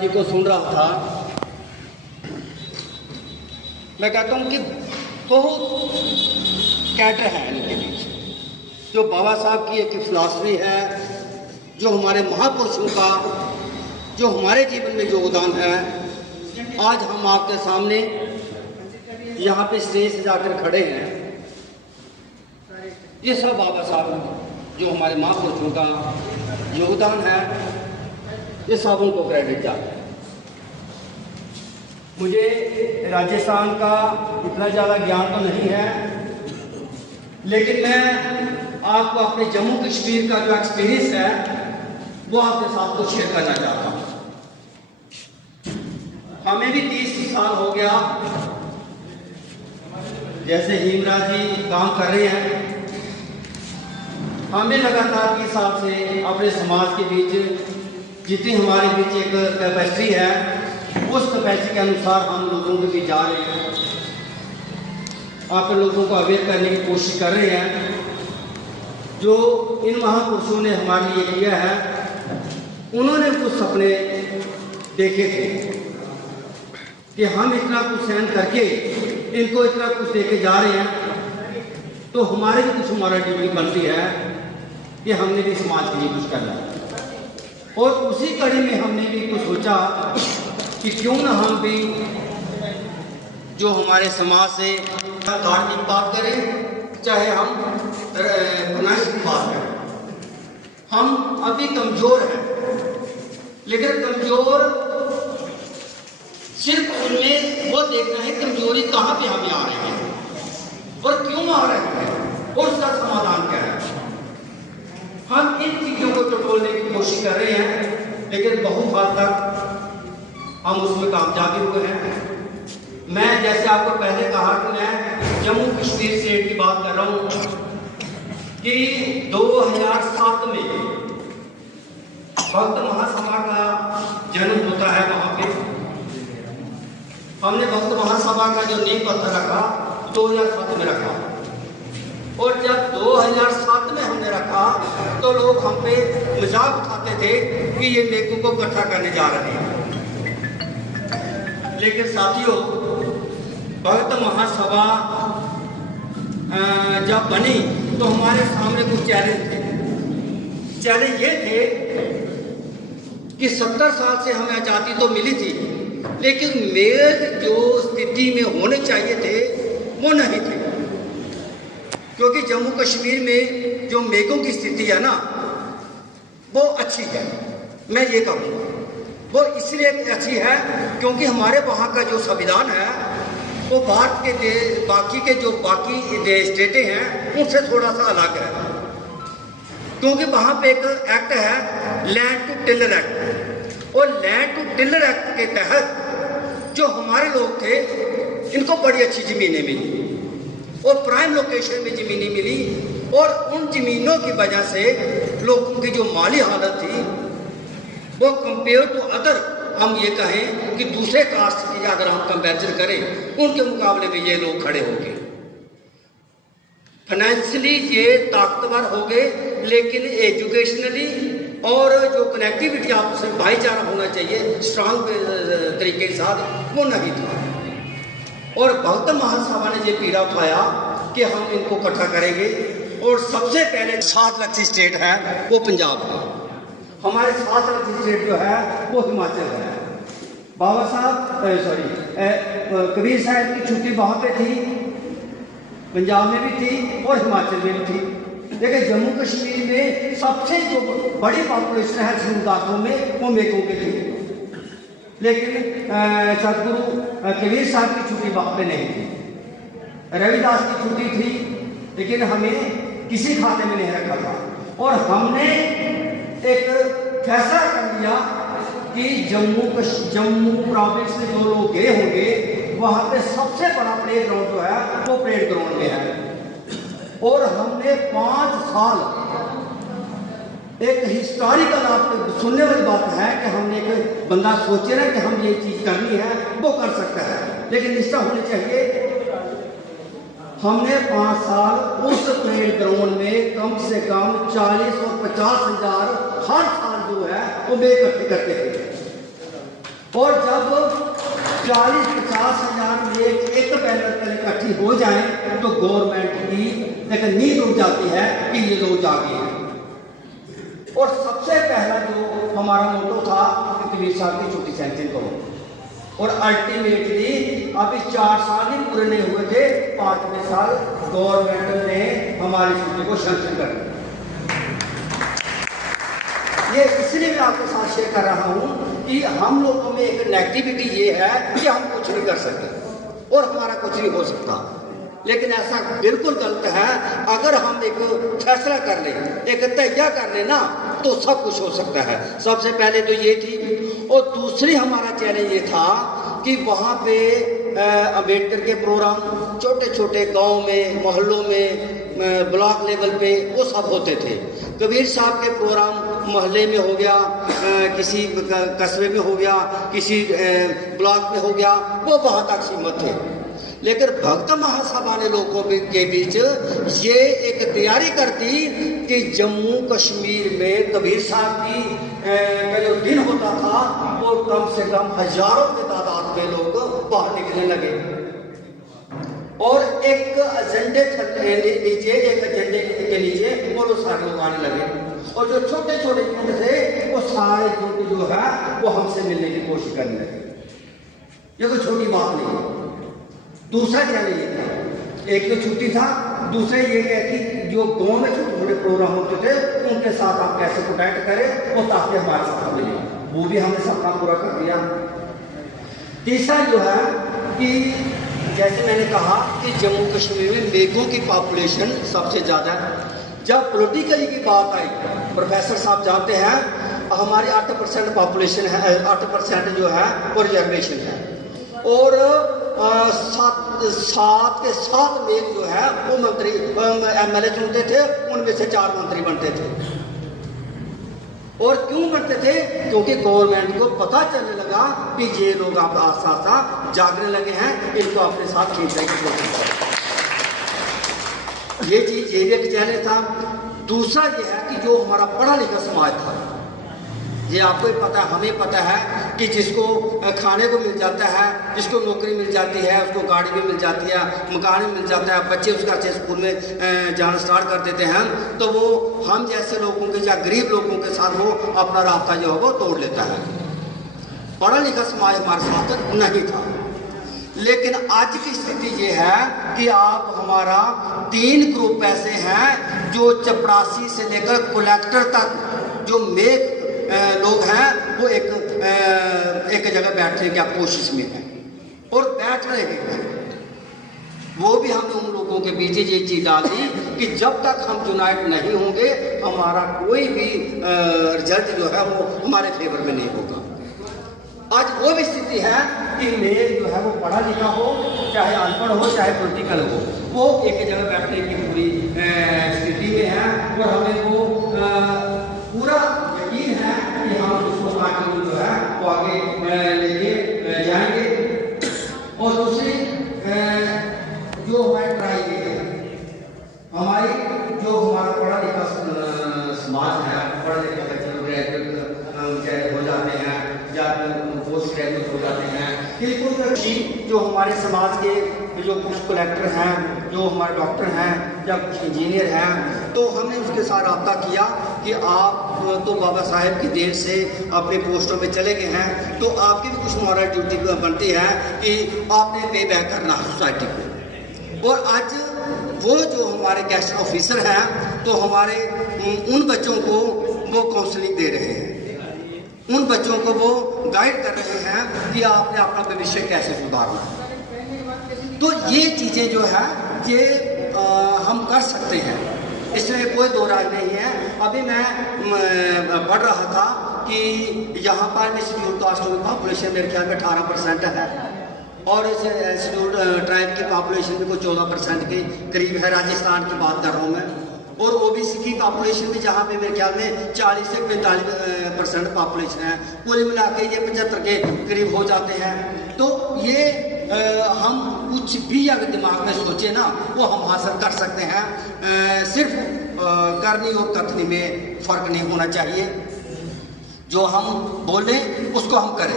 जी को सुन रहा था, मैं कहता हूँ कि बहुत कैडर है इनके बीच। जो बाबा साहब की एक फिलॉसफी है, जो हमारे महापुरुषों का जो हमारे जीवन में योगदान है, आज हम आपके सामने यहाँ पे स्टेज से जाकर खड़े हैं। ये सब बाबा साहब जो हमारे महापुरुषों का योगदान है, ये सब उनको क्रेडिट जाता है। मुझे राजस्थान का इतना ज़्यादा ज्ञान तो नहीं है, लेकिन मैं आपको अपने जम्मू कश्मीर का जो एक्सपीरियंस है वो आपके साथ को शेयर करना चाहता हूँ। हमें भी 30 साल हो गया, जैसे हेमराज जी काम कर रहे हैं, हमें लगातार 30 साल से अपने समाज के बीच जितनी हमारे बीच एक कैपेसिटी है, उस कैपेसिटी के अनुसार हम लोगों के बीच जा रहे हैं, आप लोगों को अवेयर करने की कोशिश कर रहे हैं। जो इन महापुरुषों ने हमारे लिए किया है, उन्होंने कुछ सपने देखे थे कि हम इतना कुछ सहन करके इनको इतना कुछ देके जा रहे हैं, तो हमारे भी कुछ हमारा ड्यूटी बनती है कि हमने भी समाज के लिए कुछ करना है। और उसी कड़ी में हमने भी कुछ सोचा कि क्यों ना हम भी जो हमारे समाज से धार्मिक बात करें, चाहे हम फाइनेंस की बात करें। हम अभी कमज़ोर हैं, लेकिन कमज़ोर सिर्फ उनमें वो देखना है कमजोरी कहाँ पे हमें आ रही है और क्यों आ रही है और उसका समाधान क्या है। हम इन चीज़ों को टटोलने की कोशिश कर रहे हैं, लेकिन बहुत हद तक हम उसमें कामयाब हुए हैं। मैं जैसे आपको पहले कहा कि मैं जम्मू कश्मीर स्टेट की बात कर रहा हूँ कि 2007 में भक्त महासभा का जन्म होता है। वहाँ पे हमने भक्त महासभा का जो नींव पत्थर रखा 2007 में रखा, और जब 2007 में हमने रखा तो लोग हम पे मजाक उठाते थे कि ये नेकों को इकट्ठा करने जा रहे हैं। लेकिन साथियों, भक्त महासभा जब बनी तो हमारे सामने कुछ चैलेंज थे। चैलेंज ये थे कि 70 साल से हमें आज़ादी तो मिली थी, लेकिन मेघ जो स्थिति में होने चाहिए थे वो नहीं थे। क्योंकि जम्मू कश्मीर में जो मेघों की स्थिति है ना, वो अच्छी है। मैं ये कहूँगा वो इसलिए अच्छी है क्योंकि हमारे वहाँ का जो संविधान है वो भारत के बाकी स्टेटें हैं उनसे थोड़ा सा अलग है। क्योंकि वहाँ पे एक एक्ट है लैंड टू टिलर एक्ट, और लैंड टू टिलर एक्ट के तहत जो हमारे लोग थे इनको बड़ी अच्छी ज़मीनें मिली और प्राइम लोकेशन में ज़मीनें मिली, और उन ज़मीनों की वजह से लोगों की जो माली हालत थी वो कंपेयर टू अदर, हम ये कहें कि दूसरे कास्ट की अगर हम कंपेरिजन करें उनके मुकाबले में ये लोग खड़े हो गए, फाइनेंशियली ये ताकतवर हो गए, लेकिन एजुकेशनली और जो कनेक्टिविटी आपसे भाईचारा होना चाहिए स्ट्रांग तरीके के साथ, वो नहीं था। और भक्त महासभा ने ये पीड़ा उठाया कि हम इनको इकट्ठा करेंगे, और सबसे पहले 7 लाख स्टेट है वो पंजाब है, हमारे 7 लाख स्टेट जो है वो हिमाचल है। बाबा साहब कबीर साहब की छुट्टी वहाँ पे थी, पंजाब में भी थी और हिमाचल में भी थी, लेकिन जम्मू कश्मीर में सबसे जो बड़ी पॉपुलेशन है सूरदासों में वो मेघों की थी। लेकिन सतगुरु कबीर साहब की छुट्टी वहाँ पे नहीं थी, रविदास की छुट्टी थी, लेकिन हमें किसी खाते में नहीं रखा था। और हमने एक फैसला कर लिया कि जम्मू प्रोविंस में जो लोग गए होंगे वहाँ पे सबसे बड़ा परेड ग्राउंड जो है वो परेड ग्राउंड में है। और हमने 5 साल, एक हिस्टोरिकल आपको सुनने वाली बात है कि हमने एक बंदा सोचे ना कि हम ये चीज़ करनी है वो कर सकता है, लेकिन निष्ठा होनी चाहिए। हमने 5 साल उस परेड ग्राउंड में कम से कम 40 और 50 हज़ार हर साल जो है वो मेघ इकट्ठे करते थे। और जब 40-50 हज़ार लोग एक बैनर पर इकट्ठी हो जाएं तो गवर्नमेंट की एक नींद उड़ जाती है कि ये लोग जागे हैं। और सबसे पहला जो हमारा मोटो था कि कबीर साहब की छुट्टी सैंक्शन करो, और अल्टीमेटली अभी 4 साल ही पूरे नहीं हुए थे, 5वें साल गवर्नमेंट ने हमारी छुट्टी को सैंक्शन कर दिया। ये इसलिए मैं आपके साथ शेयर कर रहा हूँ कि हम लोगों में एक नेगेटिविटी ये है कि हम कुछ नहीं कर सकते और हमारा कुछ नहीं हो सकता, लेकिन ऐसा बिल्कुल गलत है। अगर हम एक फैसला कर लें, एक तैयार कर लें ना, तो सब कुछ हो सकता है। सबसे पहले तो ये थी, और दूसरी हमारा चैलेंज ये था कि वहाँ पे अम्बेडकर के प्रोग्राम छोटे छोटे गांव में, मोहल्लों में, ब्लॉक लेवल पे वो सब होते थे। कबीर साहब के प्रोग्राम मोहल्ले में हो गया, किसी कस्बे में हो गया, किसी ब्लॉक में हो गया, वो वहाँ तक सीमित थे। लेकिन भक्त महासभा ने लोगों के बीच ये एक तैयारी कर दी कि जम्मू कश्मीर में कबीर साहब की का जो दिन होता था वो कम से कम हजारों की तादाद में लोग बाहर निकलने लगे, और एक एजेंडे नीचे, एक एजेंडे के नीचे वो लोग सारे लोग आने लगे, और जो छोटे छोटे झूठ थे वो सारे झूठ जो है वो हमसे मिलने की कोशिश करने लगे। ये कोई छोटी बात नहीं है। दूसरा चैलेंज ये था, एक तो छुट्टी था, दूसरा ये है कि जो गांव में छोटे छोटे प्रोग्राम होते थे उनके साथ आप कैसे कॉन्टैक्ट करें वो ताकि हमारे साथ मिले, वो भी हमने सबका पूरा कर दिया। तीसरा जो है कि जैसे मैंने कहा कि जम्मू कश्मीर में मेघों की पॉपुलेशन सबसे ज़्यादा है। जब पॉलिटिकली की बात आई, प्रोफेसर साहब जानते हैं हमारी 8% पॉपुलेशन है, 8% जो है वो रिजर्वेशन है, और 7 मेघ जो है वो मंत्री MLA चुनते थे, उनमें से 4 मंत्री बनते थे। और क्यों बनते थे? क्योंकि गवर्नमेंट को पता चलने लगा कि ये लोग आप आस्ता आस्ता जागने लगे हैं, इनको अपने साथ खींचने की कोशिश करें। ये चीज, ये भी एक चैलेंज था। दूसरा ये है कि जो हमारा पढ़ा लिखा समाज था, ये आपको ही पता है, हमें पता है कि जिसको खाने को मिल जाता है, जिसको नौकरी मिल जाती है, उसको गाड़ी भी मिल जाती है, मकान भी मिल जाता है, बच्चे उसका अच्छे स्कूल में जाना स्टार्ट कर देते हैं, तो वो हम जैसे लोगों के या गरीब लोगों के साथ वो अपना रास्ता जो है वो तोड़ लेता है। पढ़ा लिखा समाज हमारे साथ नहीं था। लेकिन आज की स्थिति ये है कि आप हमारा 3 ग्रुप ऐसे हैं जो चपरासी से लेकर कलेक्टर तक जो मेघ लोग हैं वो एक जगह बैठने की कोशिश में है, और बैठ रहे हैं। वो भी हमने उन लोगों के बीच ये चीज डाली कि जब तक हम यूनाइट नहीं होंगे हमारा कोई भी रिजल्ट जो है वो हमारे फेवर में नहीं होगा। आज वो भी स्थिति है कि मेल जो है वो पढ़ा लिखा हो, चाहे अनपढ़ हो, चाहे पॉलिटिकल हो, वो एक जगह बैठने की पूरी स्थिति में है, और हमें वो पूरा यकीन है कि हम उसको पार्टी जो है वो आगे लेके जाएंगे। और दूसरी जो हमारी ट्राई है, हमारी जो हमारा पढ़ा लिखा समाज है, पढ़े लिखे बच्चे ग्रेजुएट हो जाते हैं या पोस्ट ग्रेजुएट हो जाते हैं, जो हमारे समाज के जो कुछ कलेक्टर हैं, जो हमारे डॉक्टर हैं या कुछ इंजीनियर हैं, तो हमने उसके साथ रब्ता किया कि आप तो बाबा साहेब की देन से अपने पोस्टों में चले गए हैं, तो आपकी भी कुछ मॉरल ड्यूटी बनती है कि आपने पे बैक करना सोसाइटी को। और आज वो जो हमारे गेस्ट ऑफिसर हैं, तो हमारे उन बच्चों को वो काउंसलिंग दे रहे हैं, उन बच्चों को वो गाइड कर रहे हैं कि आपने अपना भविष्य कैसे सुधारना है। तो ये चीज़ें जो है ये हम कर सकते हैं, इसमें कोई दो राय नहीं है। अभी मैं पढ़ रहा था कि यहाँ पर शेड्यूल कास्ट की पॉपुलेशन मेरे ख्याल में 18% है, और इस शेड्यूल ट्राइब की पॉपुलेशन भी कोई 14% के करीब है। राजस्थान की बात कर रहा हूँ मैं। और ओबीसी की पॉपुलेशन भी जहाँ पे मेरे ख्याल में 40 से 45% पॉपुलेशन है, कुल मिला के ये 75 के करीब हो जाते हैं। तो ये हम कुछ भी अगर दिमाग में सोचे ना वो हम हासिल कर सकते हैं। सिर्फ करनी और कथनी में फ़र्क नहीं होना चाहिए, जो हम बोलें उसको हम करें।